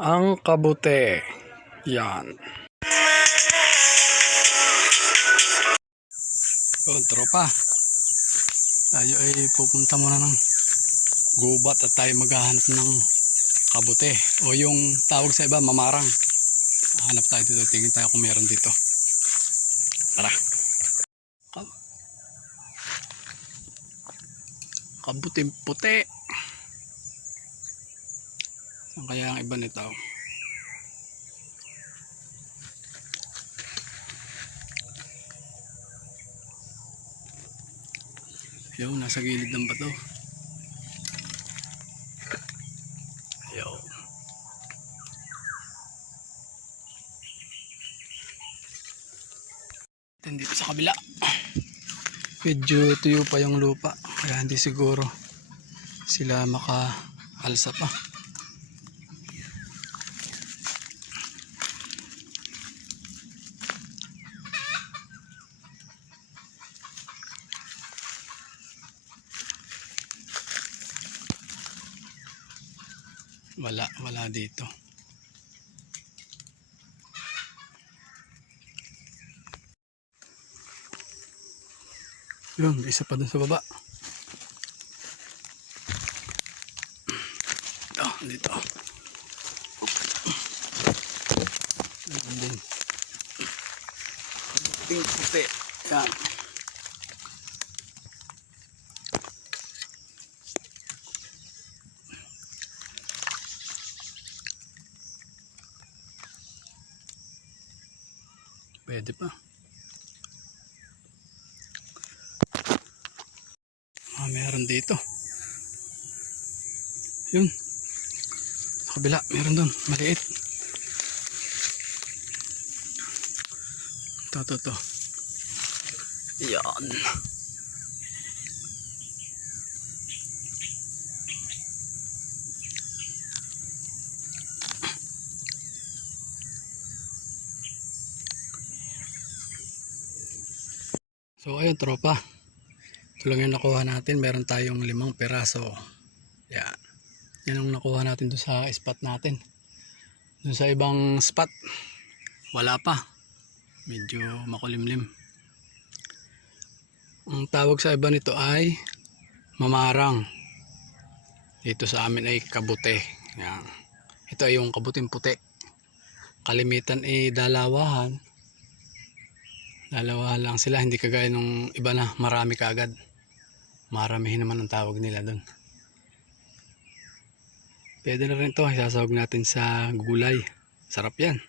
Ang kabute. Yan. So, tropa. Tayo ay pupunta muna ng gubat at tayo maghahanap ng kabute. O yung tawag sa iba, mamarang. Hanap tayo dito. Tingin tayo kung meron dito. Tara. Kabuting puti. Saan kaya ang iba nito? Yo, nasa gilid ng bato. Yo. Dito sa kabila. Medyo tuyo pa yung lupa. Kaya hindi siguro sila makaalsa pa. Wala dito. Yun, isa pa dun sa baba. Dito. Yan din. Puting puti. Yan. Pwede pa. Meron dito. Yun. Sa kabila, meron doon. Maliit. Ito. Yan. So ayun tropa. Ito lang yung nakuha natin. Meron tayong 5 piraso. Yan. Yan ang nakuha natin doon sa spot natin. Doon sa ibang spot, wala pa. Medyo makulimlim. Ang tawag sa iba nito ay mamarang. Dito sa amin ay kabute. Yan. Ito ay yung kabuting puti. Kalimitan ay dalawahan. Dalawa lang sila. Hindi kagaya nung iba na marami kaagad. Maramihin naman ang tawag nila doon. Pwede na rin ito. Isasawag natin sa gulay. Sarap yan.